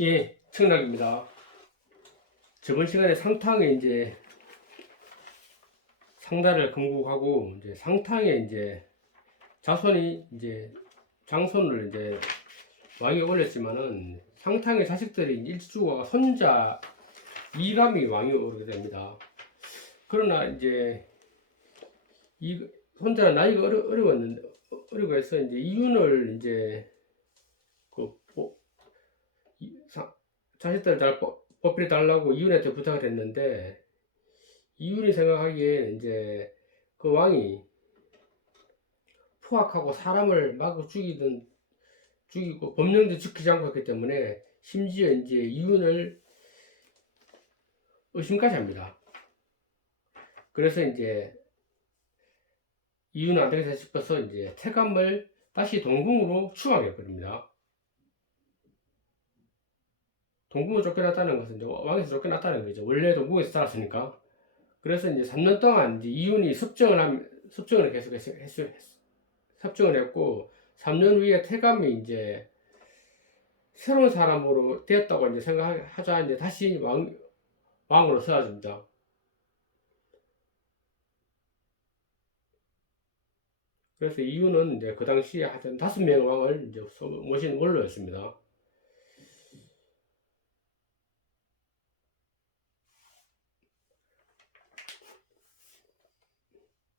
예, 청락입니다. 저번 시간에 상탕에 이제 상달을 건국하고 이제 상탕에 이제 자손이 이제 장손을 이제 왕에 올렸지만은 상탕의 자식들이 일주가 손자 이감이 왕이 오르게 됩니다. 그러나 이제 이 손자는 나이가 어리고 해서 이제 이윤을 이제 그 자식들 잘 뽑혀 달라고 이윤한테 부탁을 했는데 이윤이 생각하기에 이제 그 왕이 포악하고 사람을 막 죽이고 법령도 지키지 않고 했기 때문에 심지어 이제 이윤을 의심까지 합니다. 그래서 이제 이윤은 안 되겠다 싶어서 이제 태감을 다시 동궁으로 추방해 버립니다. 동궁을 쫓겨났다는 것은 이제 왕에서 쫓겨났다는 거죠. 원래 동궁에서 살았으니까. 그래서 이제 3년 동안 이제 이윤이 섭정을 계속 섭정을 했고 3년 후에 태감이 이제 새로운 사람으로 되었다고 이제 생각하자 이제 다시 왕으로 세워집니다. 그래서 이유는 이제 그 당시에 하여튼 5명의 왕을 이제 모신 원로였습니다.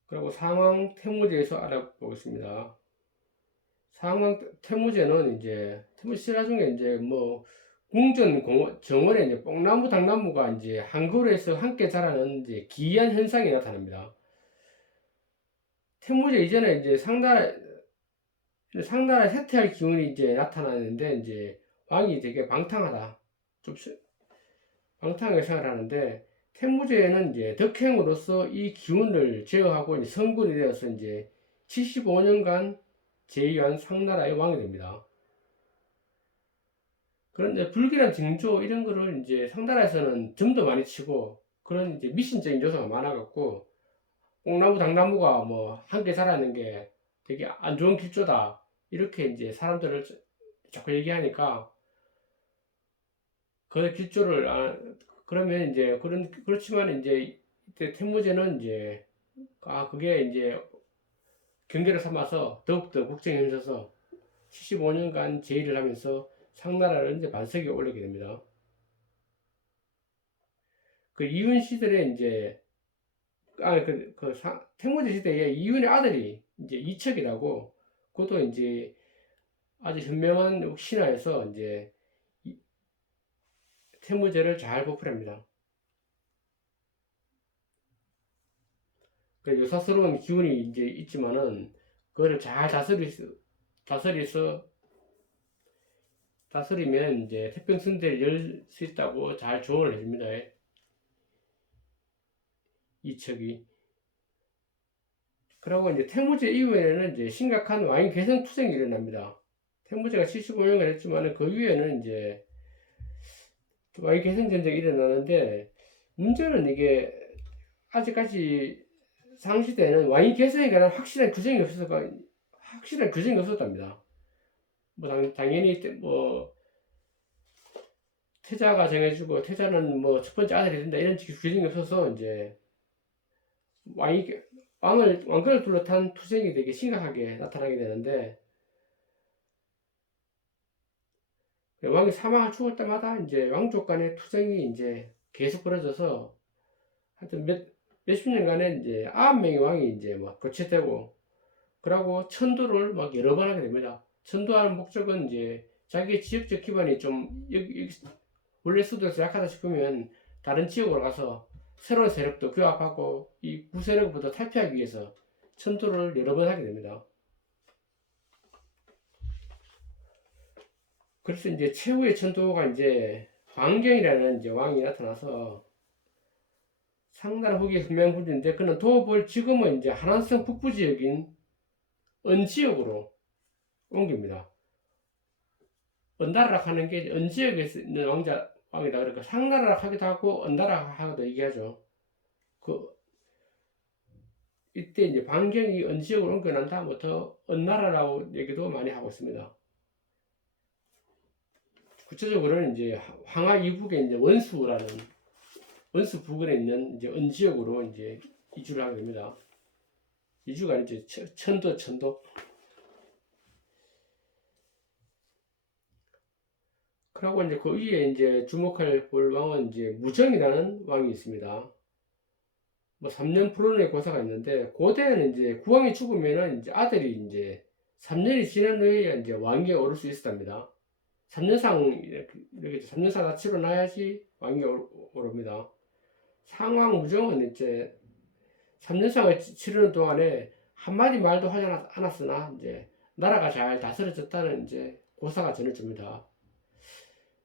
그리고 상왕 태무제에서 알아보겠습니다. 상왕 태무제는 이제 태무 신화 중에 이제 뭐 궁전 정원에 이제 뽕나무 당나무가 이제 한 그루에서 함께 자라는 이제 기이한 현상이 나타납니다. 태무제 이전에 이제 상나라에 쇠퇴할 기운이 이제 나타나는데 이제 왕이 되게 방탕하다, 좀 방탕하게 생각하는데 태무제는 이제 덕행으로서 이 기운을 제어하고 이제 성군이 되어서 이제 75년간 제위한 상나라의 왕이 됩니다. 그런데 불길한 징조 이런 거를 이제 상나라에서는 점도 많이 치고 그런 이제 미신적인 요소가 많아갖고 뽕나무 당나무가 뭐 함께 자라는 게 되게 안 좋은 길조다 이렇게 이제 사람들을 자꾸 얘기하니까 그 길조를 그러면 이제 그렇지만 이제 이때 태무제는 이제 그게 이제 경계를 삼아서 더욱더 국정에 힘써서 75년간 제의를 하면서 상나라를 이제 반석에 올리게 됩니다. 그 이윤 시절에 이제 태무제 시대에 이윤의 아들이 이제 이척이라고 그것도 이제 아주 현명한 신하에서 이제 태무제를 잘 보풀합니다. 그 요사스러운 기운이 이제 있지만은 그거를 잘 다스리면 이제 태평성대를 열 수 있다고 잘 조언을 해줍니다. 이척이. 그리고 이제 태무제 이후에는 이제 심각한 왕위 계승 투쟁이 일어납니다. 태무제가 75년간 했지만 그 위에는 이제 왕위 계승 전쟁이 일어나는데 문제는 이게 아직까지 상시대에는 왕위 계승에 관한 확실한 규정이 없었답니다. 뭐 당연히 뭐 태자가 정해주고 태자는 뭐 첫 번째 아들이 된다 이런 규정이 없어서 이제 왕권을 둘러탄 투쟁이 되게 심각하게 나타나게 되는데 왕이 사망을 죽을 때마다 이제 왕족 간의 투쟁이 이제 계속 벌어져서 하여튼 몇십 년간에 이제 9명의 왕이 이제 막 거치되고 그러고 천도를 막 여러 번 하게 됩니다. 천도하는 목적은 이제 자기 지역적 기반이 좀 원래 수도에서 약하다 싶으면 다른 지역으로 가서 새로운 세력도 규합하고 이 구세력부터 탈피하기 위해서 천도를 여러 번 하게 됩니다. 그래서 이제 최후의 천도가 이제 광경이라는 이제 왕이 나타나서 상나라 후기 흠명군주인데 그는 도읍을 지금은 이제 하란성 북부 지역인 은지역으로 옮깁니다. 은나라라 하는 게 은지역에 있는 왕이다. 그러니까 상나라라 하기도 하고 은나라 하기도 얘기하죠. 이때 이제 반경이 은지역으로 옮겨난 다음부터 은나라라고 얘기도 많이 하고 있습니다. 구체적으로는 이제 황하 이북에 이제 원수라는 원수 부근에 있는 이제 은지역으로 이제 이주를 하게 됩니다. 이주가 이제 천도. 그리고 이제 그 위에 이제 주목할 볼 왕은 이제 무정이라는 왕이 있습니다. 뭐 3년 불운의 고사가 있는데 고대에는 이제 국왕이 죽으면은 이제 아들이 이제 3년이 지난 후에 이제 왕위에 오를 수 있었답니다. 3년상 이렇게 3년상 다 치러놔야지 왕위에 오릅니다. 상왕 무정은 이제 3년상을 치르는 동안에 한마디 말도 하지 않았으나 이제 나라가 잘 다스려졌다는 이제 고사가 전해줍니다.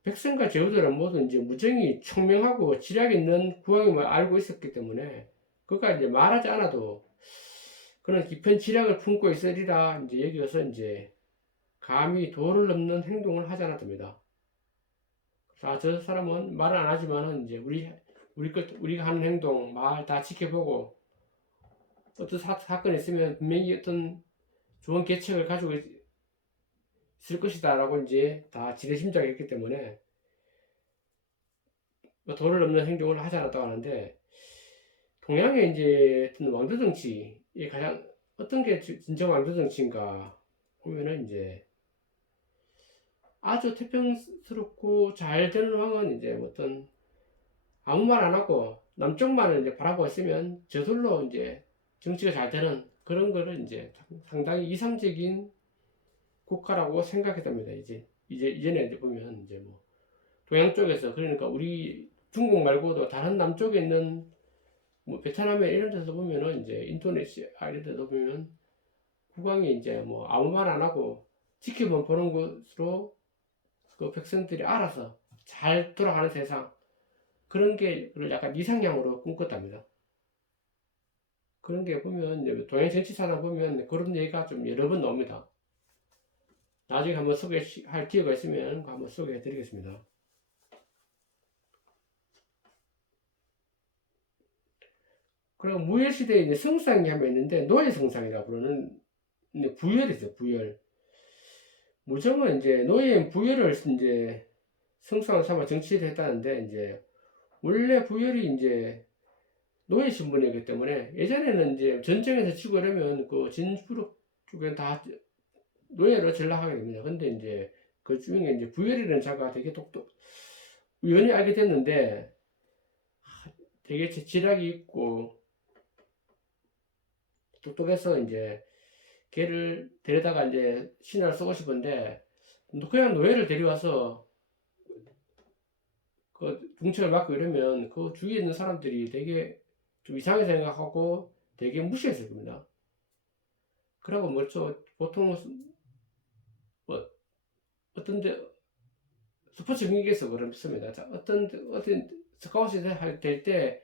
백성과 제후들은 모두 이제 무정이 총명하고 지략 있는 국왕임을 알고 있었기 때문에 그가 이제 말하지 않아도 그런 깊은 지략을 품고 있으리라 이제 여기서 이제 감히 도를 넘는 행동을 하지 않았답니다. 저 사람은 말을 안 하지만은 이제 우리가 하는 행동, 말 다 지켜보고 어떤 사건이 있으면 분명히 어떤 좋은 계책을 가지고 있을 것이다 라고 이제 다 지레짐작을 했기 때문에 도를 넘는 행동을 하지 않았다고 하는데 동양의 이제 어떤 왕조 정치의 가장 어떤 게 진정 왕조 정치인가 보면은 이제 아주 태평스럽고 잘 되는 왕은 이제 어떤 아무 말 안 하고 남쪽만을 이제 바라보고 있으면 저절로 이제 정치가 잘 되는 그런 거를 이제 상당히 이상적인 국가라고 생각했답니다. 이전에 이제 보면 이제 뭐 동양 쪽에서 그러니까 우리 중국 말고도 다른 남쪽에 있는 뭐 베트남에 이런 데서 보면은 이제 인도네시아 이런 데서 보면 국왕이 이제 뭐 아무 말 안 하고 지켜만 보는 것으로 그 백성들이 알아서 잘 돌아가는 세상 그런 게 약간 이상향으로 꿈꿨답니다. 그런 게 보면 이제 동양 정치사나 보면 그런 얘기가 좀 여러 번 나옵니다. 나중에 한번 소개할 기회가 있으면 한번 소개해 드리겠습니다. 그리고 무열시대에 이제 성상이 한번 있는데 노예성상이라고 부르는 부열이 있어요. 부열. 무정은 이제 노예인 부열을 이제 성상을 삼아 정치를 했다는데 이제 원래 부열이 이제 노예 신분이기 때문에 예전에는 이제 전쟁에서 치고 이러면 그 진부력 쪽엔 다 노예로 전락하게 됩니다. 근데 이제 그 중에 이제 부열이라는 자가 되게 우연히 알게 됐는데 되게 지략이 있고 똑똑해서 이제 걔를 데려다가 이제 신하를 쓰고 싶은데 그냥 노예를 데려와서 그 중책을 맡고 이러면 그 주위에 있는 사람들이 되게 좀 이상하게 생각하고 되게 무시했을 겁니다. 그러고 뭐죠 보통 뭐 어떤데 스포츠 경기에서 그렇습니다. 어떤 스카웃이 될때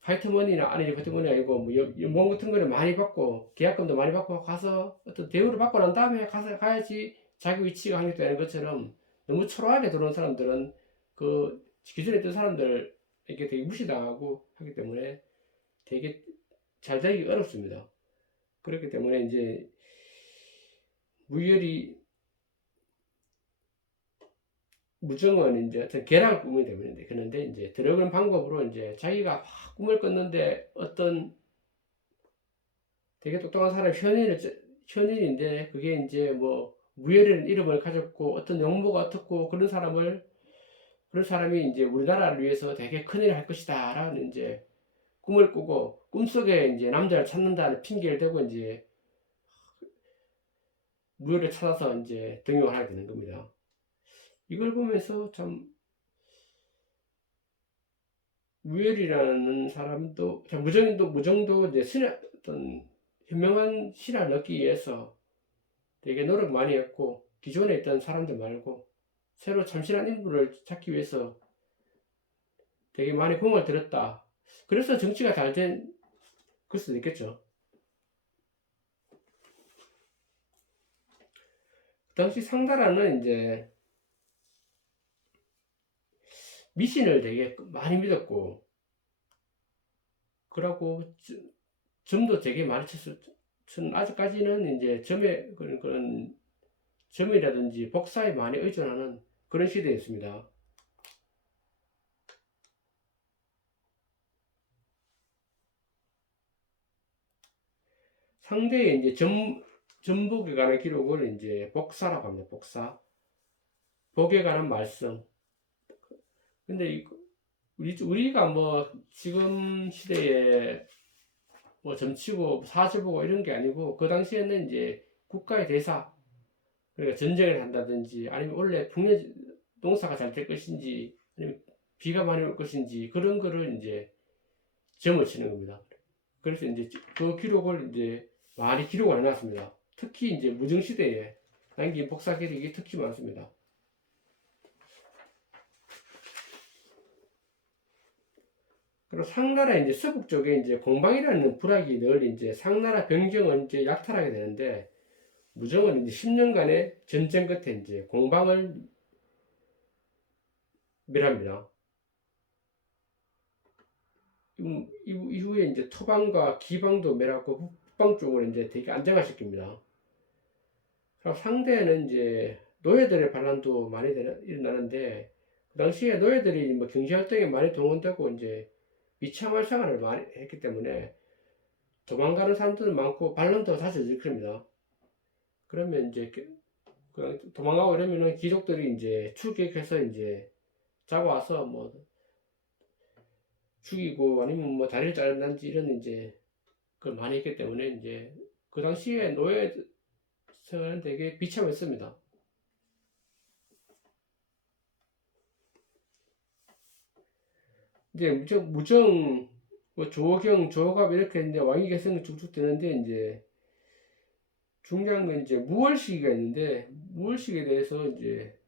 파이트머니나 아니 파이트머니 아니고 뭐 연봉 같은 거를 많이 받고 계약금도 많이 받고 가서 어떤 대우를 받고 난 다음에 가야지 자기 위치가 확립되는 것처럼 너무 초라하게 들어온 사람들은 그 기존에 있던 사람들에게 되게 무시당하고 하기 때문에 되게 잘 되기 어렵습니다. 그렇기 때문에 이제 무정은 이제 어떤 계략을 꾸미게 되는데 그런데 이제 들어가는 방법으로 이제 자기가 꿈을 꿨는데 어떤 되게 똑똑한 사람 현인인데 그게 이제 뭐 무열이라는 이름을 가졌고 어떤 용모가 어떻고 그런 사람이 이제 우리나라를 위해서 되게 큰일을 할 것이다 라는 이제 꿈을 꾸고 꿈속에 이제 남자를 찾는다는 핑계를 대고 이제 무열을 찾아서 이제 등용을 하게 되는 겁니다. 이걸 보면서 참 무열이라는 사람도 무정도 이제 어떤 현명한 신화를 넣기 위해서 되게 노력 많이 했고 기존에 있던 사람들 말고 새로 참신한 인물을 찾기 위해서 되게 많이 공을 들였다. 그래서 정치가 잘 된 걸 수도 있겠죠. 그 당시 상다라는 이제 미신을 되게 많이 믿었고 그러고 점도 되게 많이 쳤었. 아직까지는 이제 점에 그런 점이라든지 복사에 많이 의존하는 그런 시대였습니다. 상대의 이제 전복에 관한 기록을 이제 복사라고 합니다. 복사. 복에 관한 말씀. 근데 우리가 뭐 지금 시대에 뭐 점치고 사주 보고 이런 게 아니고 그 당시에는 이제 국가의 대사, 그러니까 전쟁을 한다든지 아니면 원래 풍년 농사가 잘 될 것인지 아니면 비가 많이 올 것인지 그런 거를 이제 점을 치는 겁니다. 그래서 이제 그 기록을 이제 많이 기록을 해놨습니다. 특히 이제 무정시대에 남긴 복사 기록이 특히 많습니다. 그리고 상나라 이제 서북 쪽에 이제 공방이라는 부락이 늘 이제 상나라 병정은 이제 약탈하게 되는데 무정은 이제 10년간의 전쟁 끝에 이제 공방을 멸합니다. 이후에 이제 토방과 기방도 멸하고 북방 쪽으로 이제 되게 안정화시킵니다. 그리고 상대에는 이제 노예들의 반란도 많이 일어나는데 그 당시에 노예들이 뭐 경제활동에 많이 동원되고 이제 비참한 생활을 많이 했기 때문에 도망가는 사람들도 많고 반란도 자주 일으킵니다. 그러면 이제 도망가고 이러면은 귀족들이 이제 출격해서 이제 잡아와서 뭐 죽이고 아니면 뭐 다리를 자른다든지 이런 이제 그걸 많이 했기 때문에 이제 그 당시에 노예 생활은 되게 비참했습니다. 이제 무정 뭐 조경, 조갑 이렇게 이제 왕위 계승이 쭉쭉 되는데 이제 중요한 건 이제 무월시기가 있는데 무월시기에 대해서 이제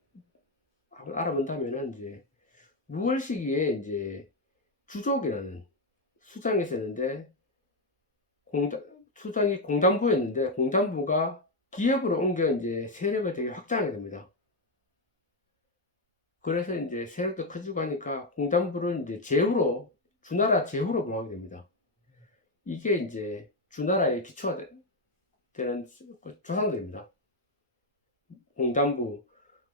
한번 알아본다면은 이제 무월시기에 이제 주족이라는 수장이 있었는데 수장이 공단부였는데 공단부가 기업으로 옮겨 이제 세력을 되게 확장하게 됩니다. 그래서 이제 세력도 커지고 하니까 공단부를 이제 제후로 주나라 제후로 봉하게 됩니다. 이게 이제 주나라의 기초가 되는 조상들입니다. 공단부.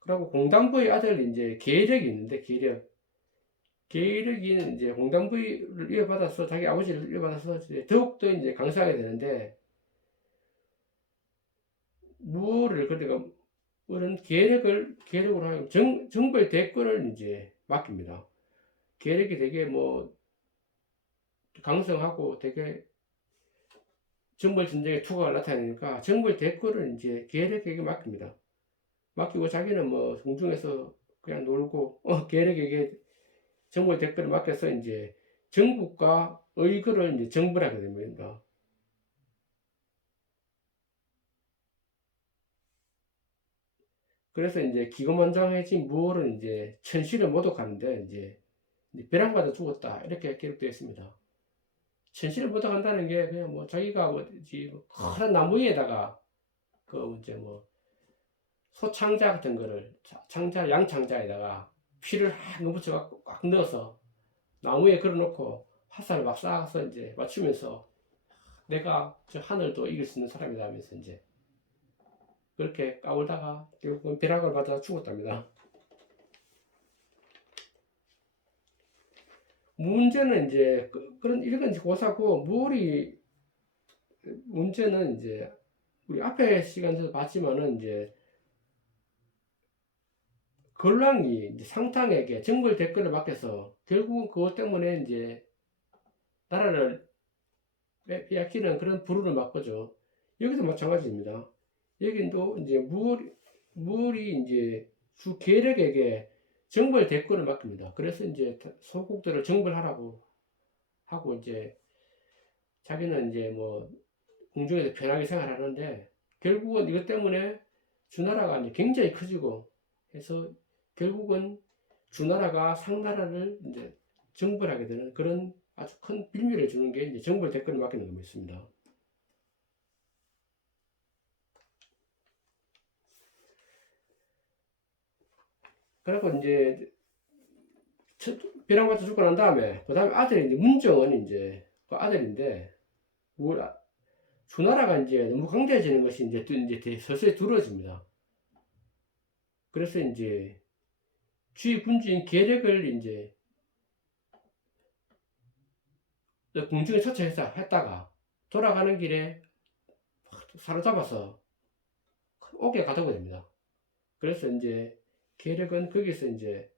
그리고 공단부의 아들 이제 계력이 있는데 계력이 이제 공단부를 이어받아서 자기 아버지를 이어받아서 이제 더욱더 이제 강성하게 되는데 무를 그러니까 그런 계력으로 하여금 정벌 대권을 이제 맡깁니다. 계력이 되게 뭐 강성하고 되게 정벌 전쟁에 투과가 나타나니까 정벌 대권을 이제 계력에게 맡깁니다. 맡기고 자기는 뭐 궁중에서 그냥 놀고 계력에게 정벌 대권을 맡겨서 이제 정국과 의거를 이제 정벌하게 됩니다. 그래서 이제 기고만장해진 무호는 이제 천실을 모독하는데 이제 벼락맞아 죽었다 이렇게 기록되어 있습니다. 천실을 모독한다는 게 그냥 뭐 자기가 뭐지 큰 나무 위에다가 그 이제 뭐 소창자 같은 거를 창자 양창자에다가 피를 한번 붙여갖고 꽉 넣어서 나무에 걸어놓고 화살을 막 쏴서 이제 맞추면서 내가 저 하늘도 이길 수 있는 사람이다 하면서 이제 그렇게 까불다가 결국은 벼락을 맞아 죽었답니다. 문제는 이제 그런 이런 이제 고사고 문제는 이제 우리 앞에 시간에서 봤지만은 이제 걸랑이 이제 상탕에게 정벌 대권을 맡겨서 결국은 그것 때문에 이제 나라를 빼앗기는 그런 부류를 맞거죠. 여기도 마찬가지입니다. 여기도 이제 무얼이 이제 주 계력에게 정벌 대권을 맡깁니다. 그래서 이제 소국들을 정벌하라고 하고 이제 자기는 이제 뭐 궁중에서 편하게 생활하는데 결국은 이것 때문에 주나라가 이제 굉장히 커지고 해서 결국은 주나라가 상나라를 이제 정벌하게 되는 그런 아주 큰 빌미를 주는 게 이제 정벌 대권을 맡기는 겁니다. 그리고 이제 벼락맞아 죽고 난 다음에 그 다음에 아들이 이제 문정은 이제 그 아들인데 주나라가 이제 너무 강대해지는 것이 이제 서서히 두려워집니다. 그래서 이제 주의 군주인 계력을 이제 궁중에 처처해서 했다가 돌아가는 길에 사로잡아서 옥에 가두게 됩니다. 그래서 이제 계력은 거기서 이제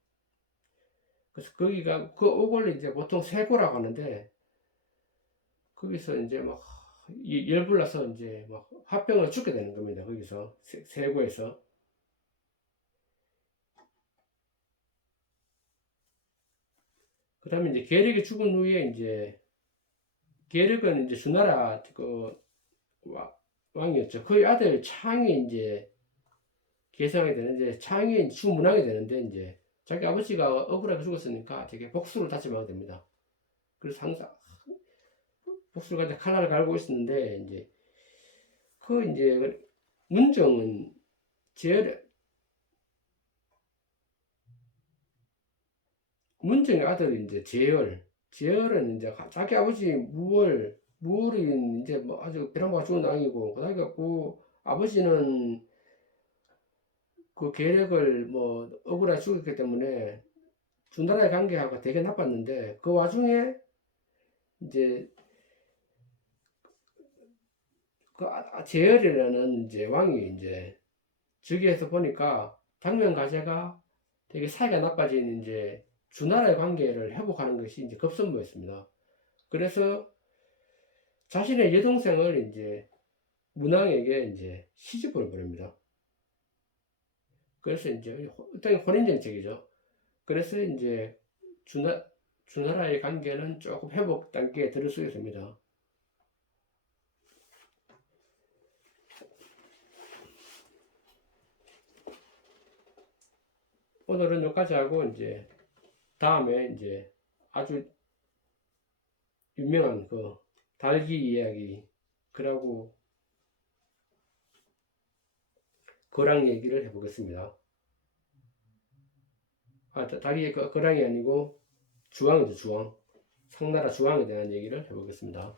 그래서 거기가 그 옥을 이제 보통 세고라고 하는데 거기서 이제 막 열불나서 이제 막 화병을 죽게 되는 겁니다. 거기서 세고에서. 그 다음에 이제 계력이 죽은 후에 이제 계력은 이제 주나라 그 왕이었죠. 그 아들 창이 이제 계승하게 되는데 창이 주문하게 되는데 이제 자기 아버지가 억울하게 죽었으니까 되게 복수를 다짐하게 됩니다. 그래서 항상 복수를 가지고 칼날을 갈고 있었는데 이제 그 이제 문정은 문정의 아들이 이제 제열은 이제 자기 아버지 무월이 이제 뭐 아주 벼랑마가 죽은 왕이고 그다음에 그 아버지는 그 계력을 뭐 억울하게 죽였기 때문에 주나라의 관계하고 되게 나빴는데 그 와중에 이제 그 제열이라는 이제 왕이 이제 즉위해서 보니까 장면 가제가 되게 사이가 나빠진 이제 주나라의 관계를 회복하는 것이 이제 급선무였습니다. 그래서 자신의 여동생을 이제 문왕에게 이제 시집을 보냅니다. 그래서 이제 어떤 혼인 정책이죠. 그래서 이제 주나라의 관계는 조금 회복 단계에 들어서게 됩니다. 오늘은 여기까지 하고 이제 다음에 이제 아주 유명한 그 달기 이야기 그러고 거랑 얘기를 해보겠습니다. 달기 거랑이 아니고 주왕이죠, 주왕. 상나라 주왕에 대한 얘기를 해보겠습니다.